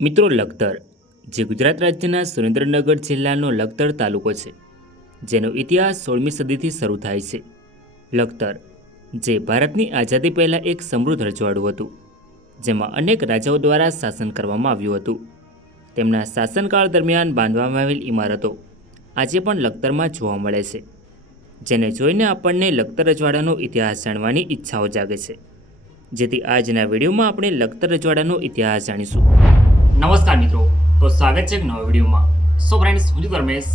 મિત્રો, લખતર જે ગુજરાત રાજ્યના સુરેન્દ્રનગર જિલ્લાનો લખતર તાલુકો છે, જેનો ઇતિહાસ 16મી સદીથી શરૂ થાય છે. લખતર જે ભારતની આઝાદી પહેલાં એક સમૃદ્ધ રજવાડું હતું, જેમાં અનેક રાજાઓ દ્વારા શાસન કરવામાં આવ્યું હતું. તેમના શાસનકાળ દરમિયાન બાંધવામાં આવેલ ઇમારતો આજે પણ લખતરમાં જોવા મળે છે, જેને જોઈને આપણને લખતર રજવાડાનો ઇતિહાસ જાણવાની ઈચ્છાઓ જાગે છે. જેથી આજના વિડીયોમાં આપણે લખતર રજવાડાનો ઇતિહાસ જાણીશું. નમસ્કાર મિત્રો, તો સ્વાગત છે એક નવા વિડીયોમાં. સો ફ્રેન્ડ્સ, હું છું ધર્મેશ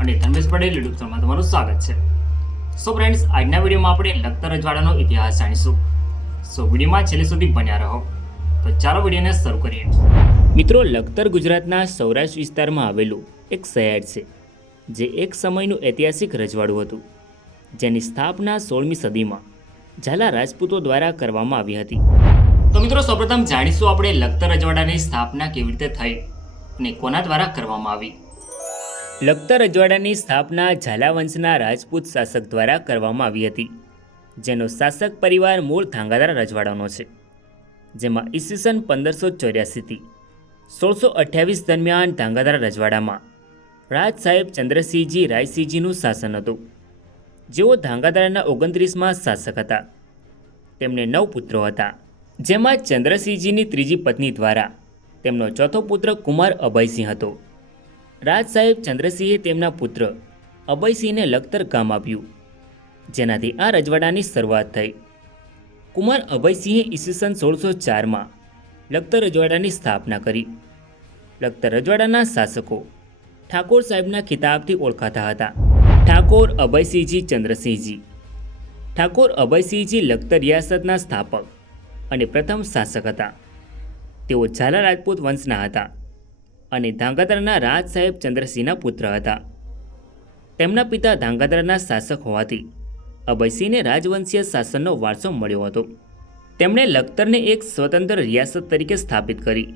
અને ધર્મેશ પટેલ યુટ્યુબ ચેનલમાં તમારું સ્વાગત છે. સો ફ્રેન્ડ્સ, આજના વિડીયોમાં આપણે લખતર રજવાડાનો ઇતિહાસ જાણીશું. સો વિડીયોમાં છેલ્લે સુધી બન્યા રહો. તો ચાલો વિડીયોને શરૂ કરીએ. મિત્રો, લખતર ગુજરાતના સૌરાષ્ટ્ર વિસ્તારમાં આવેલું એક શહેર છે, જે એક સમયનું ઐતિહાસિક રજવાડું હતું, જેની સ્થાપના 16મી સદીમાં ઝાલા રાજપૂતો દ્વારા કરવામાં આવી હતી. તો મિત્રો, સૌપ્રથમ જાણીશું આપણે લખતર રજવાડાની સ્થાપના કેવી રીતે થઈ અને કોના દ્વારા કરવામાં આવી. લખતર રજવાડાની સ્થાપના ઝાલા વંશના રાજપૂત શાસક દ્વારા કરવામાં આવી હતી, જેનો શાસક પરિવાર મૂળ ધાંગાધ્રા રજવાડાનો છે, જેમાં ઈસવીસન 1584થી 1628 દરમિયાન ધાંગાધ્રા રજવાડામાં રાજ સાહેબ ચંદ્રસિંહજી રાયસિંહજીનું શાસન હતું. જેઓ ધાંગાધ્રાના 29મા શાસક હતા. તેમને 9 પુત્રો હતા, જેમાં ચંદ્રસિંહજીની ત્રીજી પત્ની દ્વારા તેમનો ચોથો પુત્ર કુમાર અભયસિંહ હતો. રાજ સાહેબ ચંદ્રસિંહે તેમના પુત્ર અભયસિંહને લખતર ગામ આપ્યું, જેનાથી આ રજવાડાની શરૂઆત થઈ. કુમાર અભયસિંહે ઈસવીસન 1604માં લખતર રજવાડાની સ્થાપના કરી. લખતર રજવાડાના શાસકો ઠાકોર સાહેબના ખિતાબથી ઓળખાતા હતા. ઠાકોર અભયસિંહજી ચંદ્રસિંહજી. ઠાકોર અભયસિંહજી લખતર રિયાસતના સ્થાપક અને પ્રથમ શાસક હતા. તેઓ ઝાલા રાજપૂત વંશના હતા અને ધાંગાધ્રાના રાજ સાહેબ ચંદ્રસિંહના પુત્ર હતા. તેમના પિતા ધાંગાધ્રાના શાસક હોવાથી અભયસિંહને રાજવંશીય શાસનનો વારસો મળ્યો હતો. તેમણે લખતરને એક સ્વતંત્ર રિયાસત તરીકે સ્થાપિત કરી,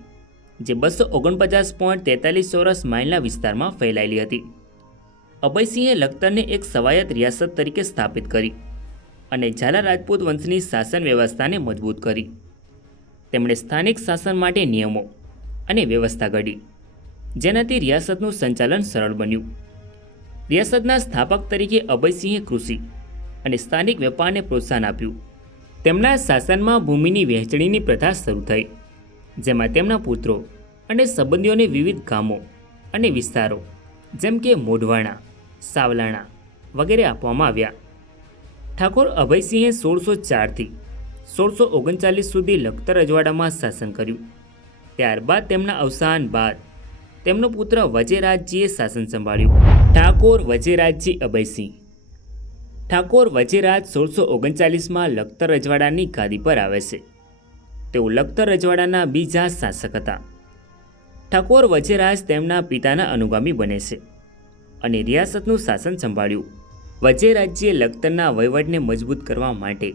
જે 249.43 ચોરસ માઇલના વિસ્તારમાં ફેલાયેલી હતી. અભયસિંહે લખતરને એક સ્વાયત્ત રિયાસત તરીકે સ્થાપિત કરી અને ઝાલા રાજપૂત વંશની શાસન વ્યવસ્થાને મજબૂત કરી. તેમણે સ્થાનિક શાસન માટે નિયમો અને વ્યવસ્થા ઘડી, જેનાથી રિયાસતનું સંચાલન સરળ બન્યું. રિયાસતના સ્થાપક તરીકે અભયસિંહે કૃષિ અને સ્થાનિક વેપારને પ્રોત્સાહન આપ્યું. તેમના શાસનમાં ભૂમિની વહેંચણીની પ્રથા શરૂ થઈ, જેમાં તેમના પુત્રો અને સંબંધીઓને વિવિધ ગામો અને વિસ્તારો જેમ કે મોઢવાણા, સાવલાણા વગેરે આપવામાં આવ્યા. ઠાકોર અભયસિંહે 1604થી 1639 સુધી લખતર રજવાડામાં શાસન કર્યું. ત્યારબાદ તેમના અવસાન બાદ તેમનો પુત્ર વજેરાજજીએ શાસન સંભાળ્યું. ઠાકોર વજેરાજજી અભયસિંહ. ઠાકોર વજેરાજ 1639માં લખતર રજવાડાની ગાદી પર આવે છે. તેઓ લખતર રજવાડાના બીજા શાસક હતા. ઠાકોર વજેરાજ તેમના પિતાના અનુગામી બને છે અને રિયાસતનું શાસન સંભાળ્યું. વજેરાજજીએ લખતરના વહીવટને મજબૂત કરવા માટે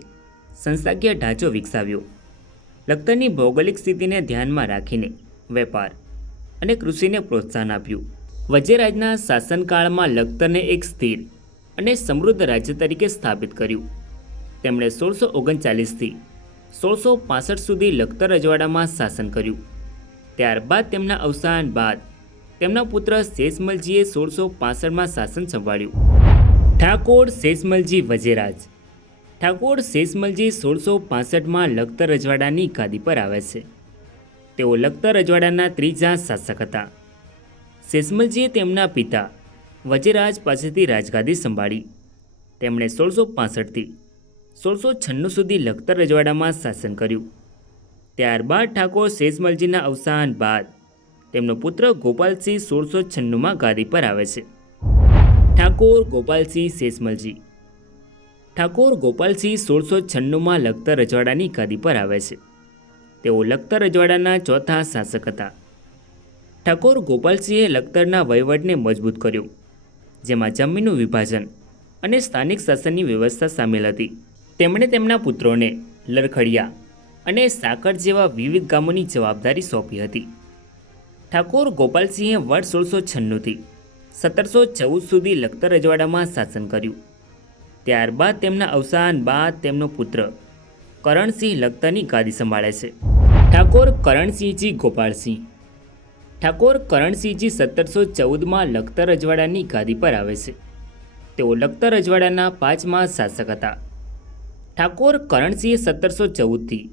સંસ્થાકીય ઢાંચો વિકસાવ્યો. લખતરની ભૌગોલિક સ્થિતિને ધ્યાનમાં રાખીને વેપાર અને કૃષિને પ્રોત્સાહન આપ્યું. વજેરાજના શાસનકાળમાં લખતરને એક સ્થિર અને સમૃદ્ધ રાજ્ય તરીકે સ્થાપિત કર્યું. તેમણે 1639થી 1665 સુધી લખતર રજવાડામાં શાસન કર્યું. ત્યારબાદ તેમના અવસાન બાદ તેમના પુત્ર શેષમલજીએ 1665માં શાસન સંભાળ્યું. ઠાકોર શેષમલજી વજેરાજ. ઠાકોર શેષમલજી 1665માં લખતર રજવાડાની ગાદી પર આવે છે. તેઓ લખતર રજવાડાના ત્રીજા શાસક હતા. શેષમલજીએ તેમના પિતા વજેરાજ પાસેથી રાજગાદી સંભાળી. તેમણે 1665થી 1696 સુધી લખતર રજવાડામાં શાસન કર્યું. ત્યારબાદ ઠાકોર શેષમલજીના અવસાન બાદ તેમનો પુત્ર ગોપાલસિંહ 1696માં ગાદી પર આવે છે. ઠાકોર ગોપાલસિંહ શેષમલજી. ઠાકોર ગોપાલસિંહ 1696માં લખતર રજવાડાની ગાદી પર આવે છે. તેઓ લખતર રજવાડાના ચોથા શાસક હતા. ઠાકોર ગોપાલસિંહે લખતરના વહીવટને મજબૂત કર્યો, જેમાં જમીનનું વિભાજન અને સ્થાનિક શાસનની વ્યવસ્થા સામેલ હતી. તેમણે તેમના પુત્રોને લરખડિયા અને સાકર જેવા વિવિધ ગામોની જવાબદારી સોંપી હતી. ઠાકોર ગોપાલસિંહે વર્ષ 1696થી 1714 સુધી લખતર રજવાડામાં શાસન કર્યું. ત્યારબાદ તેમના અવસાન બાદ તેમનો પુત્ર કરણસિંહ લખતરની ગાદી સંભાળે છે. ઠાકોર કરણસિંહજી ગોપાલસિંહ. ઠાકોર કરણસિંહજી 1714માં લખતર રજવાડાની ગાદી પર આવે છે. તેઓ લખતર રજવાડાના 5મા શાસક હતા. ઠાકોર કરણસિંહે 1714થી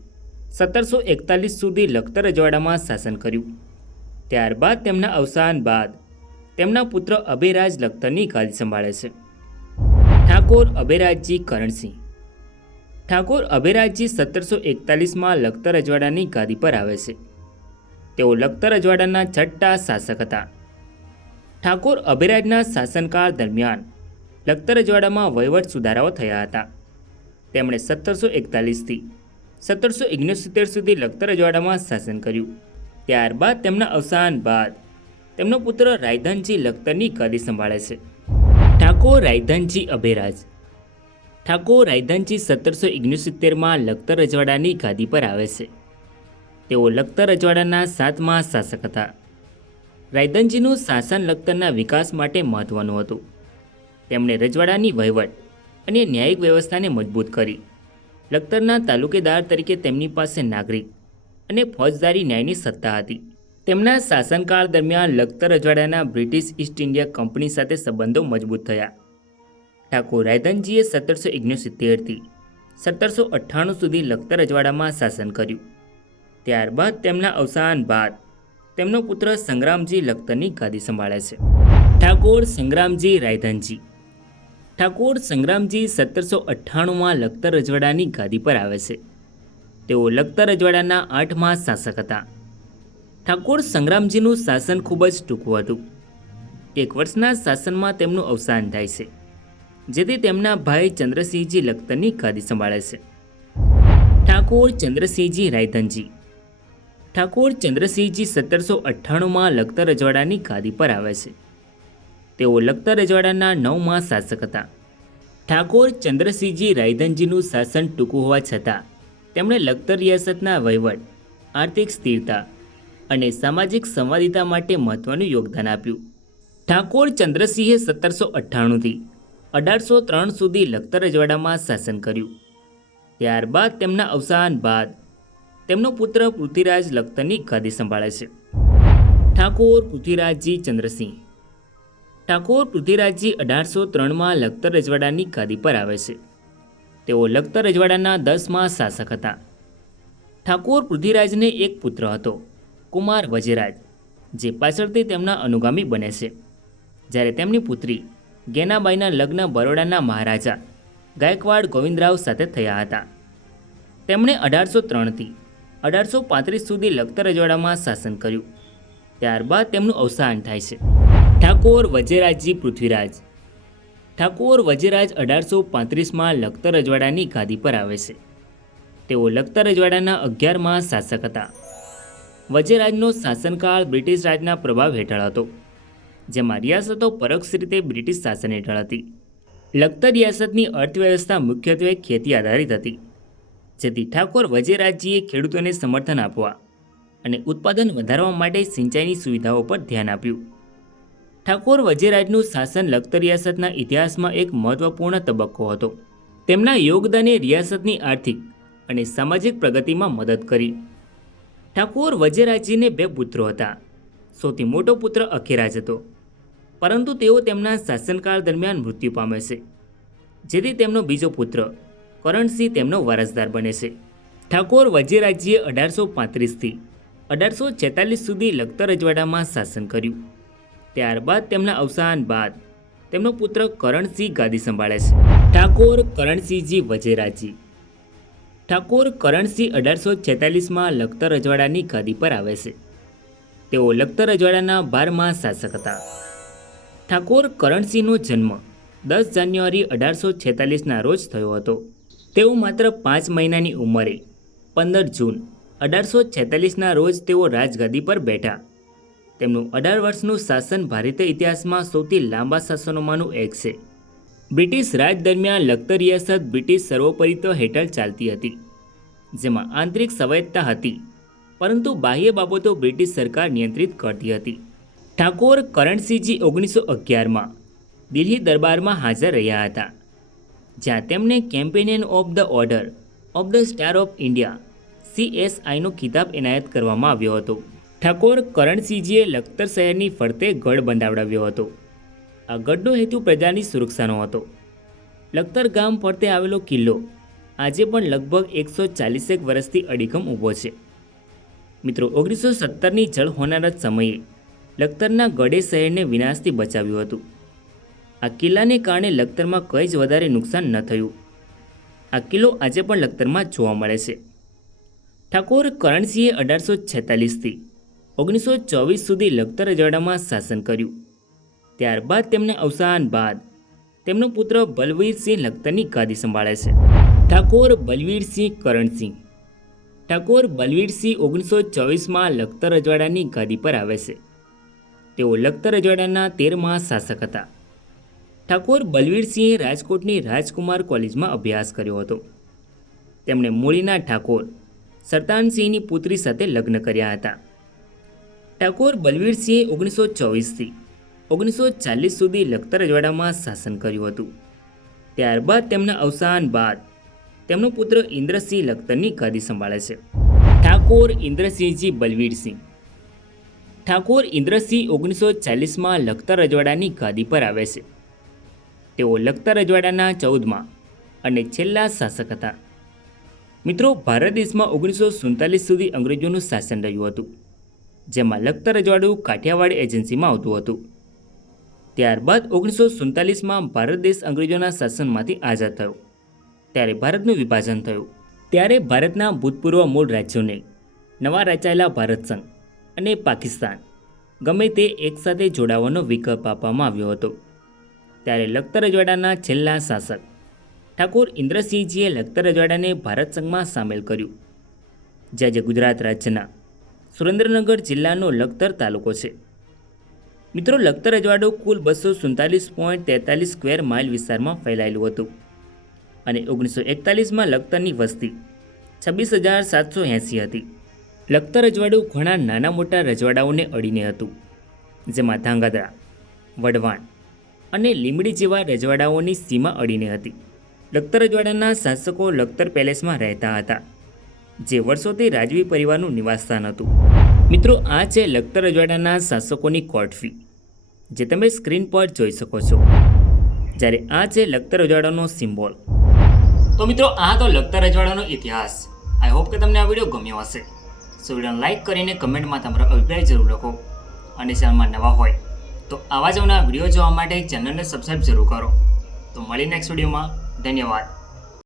1741 સુધી લખતર રજવાડામાં શાસન કર્યું. ત્યારબાદ તેમના અવસાન બાદ તેમના પુત્ર અભયરાજ લખતરની ગાદી સંભાળે છે. ઠાકોર અભયરાજજી કરણસિંહ. ઠાકોર અભયરાજજી 1741માં લખતર રજવાડાની ગાદી પર આવે છે. તેઓ લખતર રજવાડાના 6ઠા શાસક હતા. ઠાકોર અભયરાજના શાસનકાળ દરમિયાન લખતર રજવાડામાં વહીવટ સુધારાઓ થયા હતા. તેમણે 1741થી 1769 સુધી લખતર રજવાડામાં શાસન કર્યું. ત્યારબાદ તેમના અવસાન બાદ તેમનો પુત્ર રાયધનજી લખતરની ગાદી સંભાળે છે. ઠાકોર રાયધનજી અભયરાજ. ઠાકોર રાયધનજી 1769માં લખતર રજવાડાની ગાદી પર આવે છે. તેઓ લખતર રજવાડાના 7મા શાસક હતા. રાયધનજીનું શાસન લખતરના વિકાસ માટે મહત્વનું હતું. તેમણે રજવાડાની વહીવટ અને ન્યાયિક વ્યવસ્થાને મજબૂત કરી. લખતરના તાલુકેદાર તરીકે તેમની પાસે નાગરિક અને ફોજદારી ન્યાયની સત્તા હતી. તેમના શાસનકાળ દરમિયાન લખતર રજવાડાના બ્રિટિશ ઈસ્ટ ઇન્ડિયા કંપની સાથે સંબંધો મજબૂત થયા. ઠાકોર રાયધનજીએ 1769થી 1798 સુધી લખતર રજવાડામાં શાસન કર્યું. ત્યારબાદ તેમના અવસાન બાદ તેમનો પુત્ર સંગ્રામજી લખતરની ગાદી સંભાળે છે. ઠાકોર સંગ્રામજી રાયધનજી. ઠાકોર સંગ્રામજી 1798માં લખતર રજવાડાની ગાદી પર આવે છે. તેઓ લખતર રજવાડાના 8મા શાસક હતા. ઠાકોર સંગ્રામજીનું શાસન ખૂબ જ ટૂંકું હતું. 1 વર્ષના શાસનમાં તેમનું અવસાન થાય છે, જેથી તેમના ભાઈ ચંદ્રસિંહજી લખતરની ગાદી સંભાળે છે. ઠાકોર ચંદ્રસિંહજી રાયધનજી. ઠાકોર ચંદ્રસિંહજી 1798માં લખતર રજવાડાની ગાદી પર આવે છે. તેઓ લખતર રજવાડાના 9મા શાસક હતા. ઠાકોર ચંદ્રસિંહજી રાયધનજીનું શાસન ટૂંકું હોવા છતાં તેમણે લખતર રિયાસતના વહીવટ, આર્થિક સ્થિરતા અને સામાજિક સંવાદિતા માટે મહત્વનું યોગદાન આપ્યું. ઠાકોર ચંદ્રસિંહે 1798થી 1803 સુધી લખતર રજવાડામાં શાસન કર્યું. ત્યારબાદ તેમના અવસાન બાદ તેમનો પુત્ર પૃથ્વીરાજ લખતરની ગાદી સંભાળે છે. ઠાકોર પૃથ્વીરાજજી ચંદ્રસિંહ. ઠાકોર પૃથ્વીરાજજી 1803માં લખતર રજવાડાની ગાદી પર આવે છે. તેઓ લખતર રજવાડાના 10મા શાસક હતા. ઠાકોર પૃથ્વીરાજને એક પુત્ર હતો, કુમાર વજેરાજ, જે પાછળથી તેમના અનુગામી બને છે. જ્યારે તેમની પુત્રી ગેનાબાઈના લગ્ન બરોડાના મહારાજા ગાયકવાડ ગોવિંદરાવ સાથે થયા હતા. તેમણે 1803થી 1835 સુધી લખતર રજવાડામાં શાસન કર્યું. ત્યારબાદ તેમનું અવસાન થાય છે. ઠાકોર વજેરાજજી પૃથ્વીરાજ. ઠાકોર વજેરાજ 1835માં લખતર રજવાડાની ગાદી પર આવે છે. તેઓ લખતર રજવાડાના 11મા શાસક હતા. વજેરાજનો શાસનકાળ બ્રિટિશ રાજના પ્રભાવ હેઠળ હતો, જેમાં રિયાસતો પરોક્ષ રીતે બ્રિટિશ શાસન હેઠળ હતી. લખતર રિયાસતની અર્થવ્યવસ્થા મુખ્યત્વે ખેતી આધારિત હતી, જેથી ઠાકોર વજેરાજજીએ ખેડૂતોને સમર્થન આપવા અને ઉત્પાદન વધારવા માટે સિંચાઈની સુવિધાઓ પર ધ્યાન આપ્યું. ઠાકોર વજેરાજનું શાસન લખતર રિયાસતના ઇતિહાસમાં એક મહત્વપૂર્ણ તબક્કો હતો. તેમના યોગદાને રિયાસતની આર્થિક અને સામાજિક પ્રગતિમાં મદદ કરી. ઠાકોર વજેરાજજીને 2 પુત્રો હતા. સૌથી મોટો પુત્ર અખેરાજ હતો, પરંતુ તેઓ તેમના શાસનકાળ દરમિયાન મૃત્યુ પામે છે, જેથી તેમનો બીજો પુત્ર કરણસિંહ તેમનો વારસદાર બને છે. ઠાકોર વજેરાજજીએ 1835થી 1846 સુધી લખતર રજવાડામાં શાસન કર્યું. ત્યારબાદ તેમના અવસાન બાદ તેમનો પુત્ર કરણસિંહ ગાદી સંભાળે છે. ઠાકોર કરણસિંહજી વજેરાજજી. ઠાકોર કરણસિંહ 1846માં લખતર રજવાડાની ગાદી પર આવે છે. તેઓ લખતર રજવાડાના 12મા શાસક હતા. ઠાકોર કરણસિંહનો જન્મ 10 જાન્યુઆરી 1846ના રોજ થયો હતો. તેઓ માત્ર 5 મહિનાની ઉંમરે 15 જૂન 1846ના રોજ તેઓ રાજગાદી પર બેઠા. તેમનું 18 વર્ષનું શાસન ભારતીય ઇતિહાસમાં સૌથી લાંબા શાસનોમાંનું એક છે. બ્રિટિશ રાજ દરમિયાન લખતર રિયાસત બ્રિટિશ સર્વોપરિત્વ હેઠળ ચાલતી હતી, જેમાં આંતરિક સ્વાયત્તતા હતી, પરંતુ બાહ્ય બાબતો બ્રિટિશ સરકાર નિયંત્રિત કરતી હતી. ઠાકોર કરણસિંહજી 1911માં દિલ્હી દરબારમાં હાજર રહ્યા હતા, જ્યાં તેમને companion of the order of the star of India CSIનો ખિતાબ એનાયત કરવામાં આવ્યો હતો. ઠાકોર કરણસિંહજીએ લખતર શહેરની ફરતે ગઢ બંધાવડાવ્યો હતો. આ ગઢનો હેતુ પ્રજાની સુરક્ષાનો હતો. લખતર ગામ ફરતે આવેલો કિલ્લો આજે પણ લગભગ 140 વર્ષથી અડીખમ ઊભો છે. મિત્રો, 1917ની જળ હોનારત સમયે લખતરના ગઢે શહેરને વિનાશથી બચાવ્યું હતું. આ કિલ્લાને કારણે લખતરમાં કંઈ જ વધારે નુકસાન ન થયું. આ કિલ્લો આજે પણ લખતરમાં જોવા મળે છે. ઠાકોર કરણસિંહે 1846થી 1924 સુધી લખતર રજવાડામાં શાસન કર્યું. ત્યારબાદ તેમના અવસાન બાદ તેમનો પુત્ર બલવીરસિંહ લખતરની ગાદી સંભાળે છે. ઠાકોર બલવીરસિંહ કરણસિંહ. ઠાકોર બલવીરસિંહ 1924માં લખતર રજવાડાની ગાદી પર આવે છે. તેઓ લખતર રજવાડાના 13મા શાસક હતા. ઠાકોર બલવીરસિંહે રાજકોટની રાજકુમાર કોલેજમાં અભ્યાસ કર્યો હતો. તેમણે મૂળીના ઠાકોર સરતાનસિંહની પુત્રી સાથે લગ્ન કર્યા હતા. ઠાકોર બલવીરસિંહે 1924થી 1940 સુધી લખતર રજવાડામાં શાસન કર્યું હતું. ત્યારબાદ તેમના અવસાન બાદ તેમનો પુત્ર ઇન્દ્રસિંહ લખતરની ગાદી સંભાળે છે. ઠાકોર ઇન્દ્રસિંહજી બલવીરસિંહ. ઠાકોર ઇન્દ્રસિંહ 1940માં લખતર રજવાડાની ગાદી પર આવે છે. તેઓ લખતર રજવાડાના 14મા અને છેલ્લા શાસક હતા. મિત્રો, ભારત દેશમાં 1947 સુધી અંગ્રેજોનું શાસન રહ્યું હતું, જેમાં લખતર રજવાડું કાઠિયાવાડ એજન્સીમાં આવતું હતું. ત્યારબાદ 1947માં ભારત દેશ અંગ્રેજોના શાસનમાંથી આઝાદ થયો. ત્યારે ભારતનું વિભાજન થયું. ત્યારે ભારતના ભૂતપૂર્વ મૂળ રાજ્યોને નવા રચાયેલા ભારત સંઘ અને પાકિસ્તાન ગમે તે એકસાથે જોડાવાનો વિકલ્પ આપવામાં આવ્યો હતો. ત્યારે લખતર રજવાડાના છેલ્લા શાસક ઠાકોર ઇન્દ્રસિંહજીએ લખતર રજવાડાને ભારત સંઘમાં સામેલ કર્યું, જે આજે ગુજરાત રાજ્યના સુરેન્દ્રનગર જિલ્લાનો લખતર તાલુકો છે. મિત્રો, લખતર રજવાડું કુલ 247.43 સ્ક્વેર માઇલ વિસ્તારમાં ફેલાયેલું હતું અને 1941માં લખતરની વસ્તી 26,780 હતી. લખતર રજવાડું ઘણા નાના મોટા રજવાડાઓને અડીને હતું, જેમાં ધાંગધ્રા, વઢવાણ અને લીંબડી જેવા રજવાડાઓની સીમા અડીને હતી. લખતર રજવાડાના શાસકો લખતર પેલેસમાં રહેતા હતા, જે વર્ષોથી રાજવી પરિવારનું નિવાસસ્થાન હતું. મિત્રો, આ છે લખતર રજવાડાના શાસકોની કોર્ટ ફી, જે તમે સ્ક્રીન પર જોઈ શકો છો. જ્યારે આ છે લખતર રજવાડાનો સિમ્બોલ. તો મિત્રો, આ તો લખતર રજવાડાનો ઇતિહાસ. આઈ હોપ કે તમને આ વિડીયો ગમ્યો હશે. સો વિડીયોને લાઇક કરીને કમેન્ટમાં તમારો અભિપ્રાય જરૂર લખો અને ચેનલમાં નવા હોય તો આવા જ નવા વિડીયો જોવા માટે ચેનલને સબસ્ક્રાઈબ જરૂર કરો. તો મળી નેક્સ્ટ વિડીયોમાં. ધન્યવાદ.